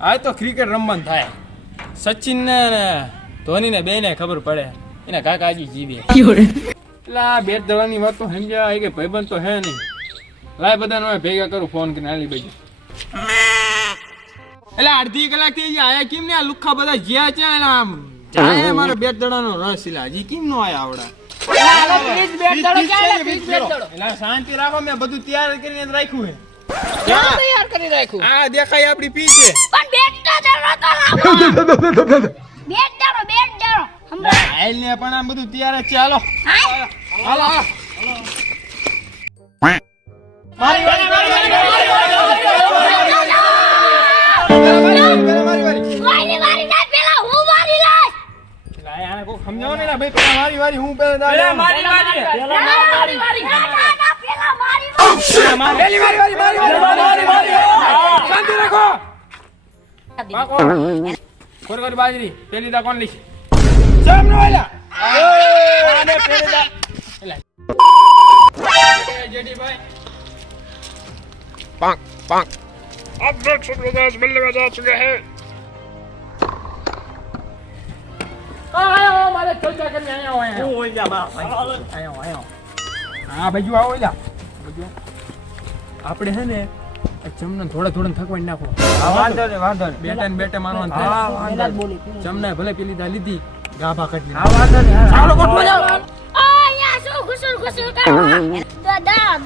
આ તો ક્રિકેટ રમવાનું થાય. સચિન ને ધોની ને બે ને ખબર પડે એના કાકાજી જીવે. એટલે આ બેટ દવાની વાત તો સમજ્યા કે ભાઈબંધ તો હે નહીં. લાય બધાને ભેગા કરું ફોન કરીને આલી બાજુ. એટલે અડધી કલાક થી આયા કેમ ને આ લુખ્ખા બધા જ્યાં છે એટલે આમ જાય મારો બેટ દડાનો રસ એટલે હજી કેમ નો આયા આવડા. શાંતિ રાખો મેં બધું તૈયાર કરીને રાખ્યું હે. તૈયાર કરી રાખ્યું. આ દેખાય આપડી પી છે પણ બેટ તો દડો તો લાવો. બેટ દડો હાલ ને પણ આ બધું તૈયાર જ છે. હાલો હાલો મારી વારી ના પેલા હું મારી લાય. આને કો સમજાવો ને ભાઈ પેલા મારી વારી હું પેલા પેલા મારી વારી પેલા મારી વારી શાંતિ રાખો. કોર બાજરી પેલી દા કોણ લીધી જમ નો એલા આને પેલી દા એલા જેડી ભાઈ પાંક પાંક अब देख सकते हो बल्ले जा चुके हैं. आयो मारे चर्चा करने आया हुआ है. હું ઓઈ જા બા આયો હા ભાઈઓ આવો જા ભાઈઓ આપણે હે ને જમને થોડા થોડા થકવાઈ નાખો. હા વાંધો ને બેટા ને બેટા મારવાનું થાય. હા વાંધો જમને ભલે પેલી દા લીધી ગાભા કાઢી. હા વાંધો ને ચાલો ગોઠવો જાવ. અહીંયા શું ઘુસુર કરવા તો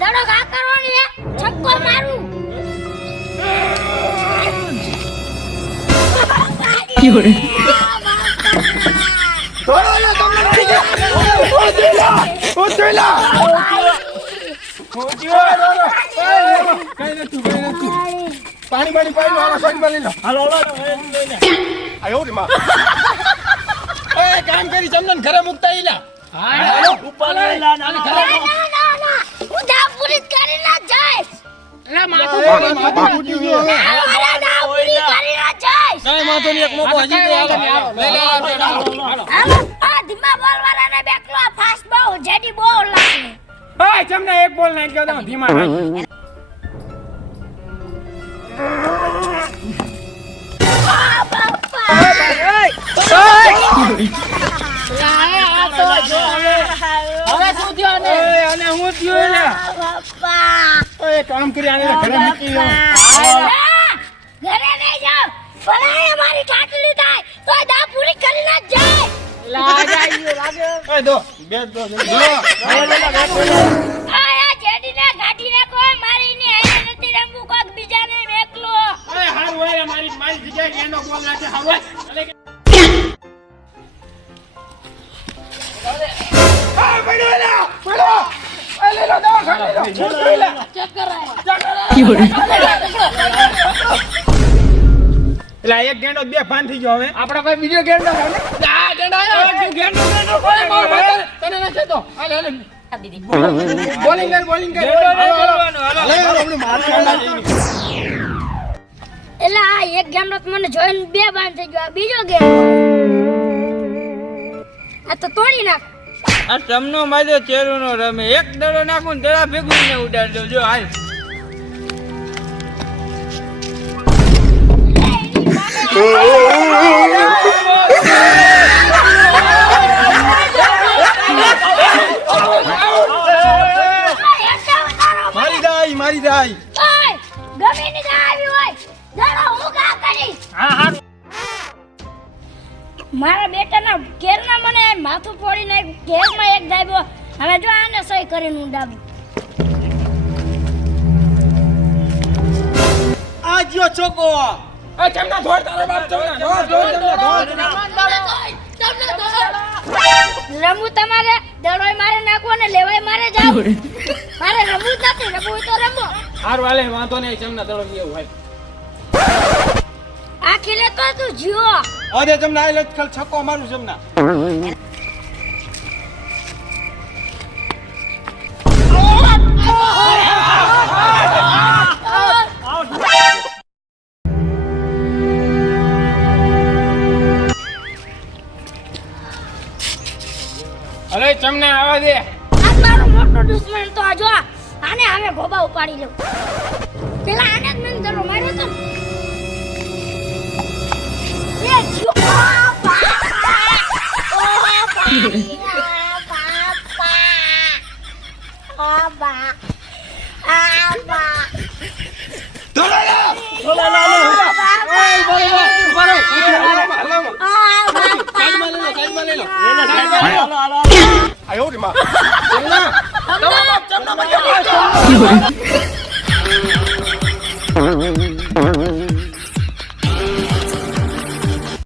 દડો ઘા કરવાની હે છક્કો મારું. થોડો લે તમને નથી ગયા. ઓ જોઈલા કઈ નથી પાણી હાલો સાઈડ માં લઈ લો. હાલો આયો રે માં ઓય કામ કરી જમનન ઘરે મુકતા ઈલા. હા હાલો ઉપર લઈ લા ના ઘરે ના હું દા પૂરી કરી ના જાય. એલા માથું ફૂટી ગયો. અરે દા પૂરી કરી ના જાય. કઈ માથો ની એક મોકો હજી તો હાલો લઈ લે હાલો આ ધીમા બોલ વાળાને બેકલો ફાસ્ટ બહુ જેડી બોલ લાગે. ઓય જમને એક બોલ નાખ ગયો તો ધીમા નાખ. આ બાપા હવે શું થયો ને અને હું થયો ને બાપા ઓય કામ કરી આને ઘરે મૂકી દો. ઘરે નહીં જાવ ભલે મારી ઠાટલી થાય તો દા પૂરી કરી ના જાય. ઓય દો બે દો આયા જેડીને ગાડીને કોઈ મારી ની આયા નથી રંગુ કોક બીજાને મેકલો. ઓય હાર ઓય મારી જગ્યાએ એનો બોલ નાખે હવે અલે આ પડેલા પડો અલે લો દવા ખાલી લો છોડેલા ચક્કર એલા એક ગેંડો બે ભાન થઈ ગયો હવે આપણે કોઈ બીજો ગેંડો છે ને આ ગેંડો આયો ગેંડો કોઈ માર ભાઈ તને ન છે તો હાલે બોલિંગ કર હાલો આપણે માર એલા આ એક ગેમ રત મને જોઈને બે બાન થઈ ગયો. આ બીજો ગેમ આ તો તોડી નાખ. આ તમનો માજો ચેરો નો રમે એક દડો નાખું ને દડા ભેગું ને ઉડાડી દો. જો હાલ મારી દાઈ ઓય ગમે ની આવી હોય જરા હું કા કરી. હા મારા બેટાના કેરના મને માથું ફોડી નાખ કેરમાં એક દાબ્યો. હવે જો આને સહી કરીને હું દાબું. આ જો ચોકો આ ચમના ધોર તારો બાપ ચમના ધોર રમવું તમારે દડોય મારે નાખવો ને લેવાય મારે જાવ. મારે રમવું જ નથી. રમવું તો રમો. હાર વાલે વાંધો નહીં ચમના દડો લેવો હોય આ ખેલે તો તું જીવો. અરે ચમના આઈ લે ખાલ છક્કો મારું ચમના અરે ચમને આવા દે. આ મારો મોટો દુશ્મન તો આ જો આને હવે ગોબા ઉપાડી લઉં. પેલા આને જ મને દરો માર્યો તો. આયો રે માં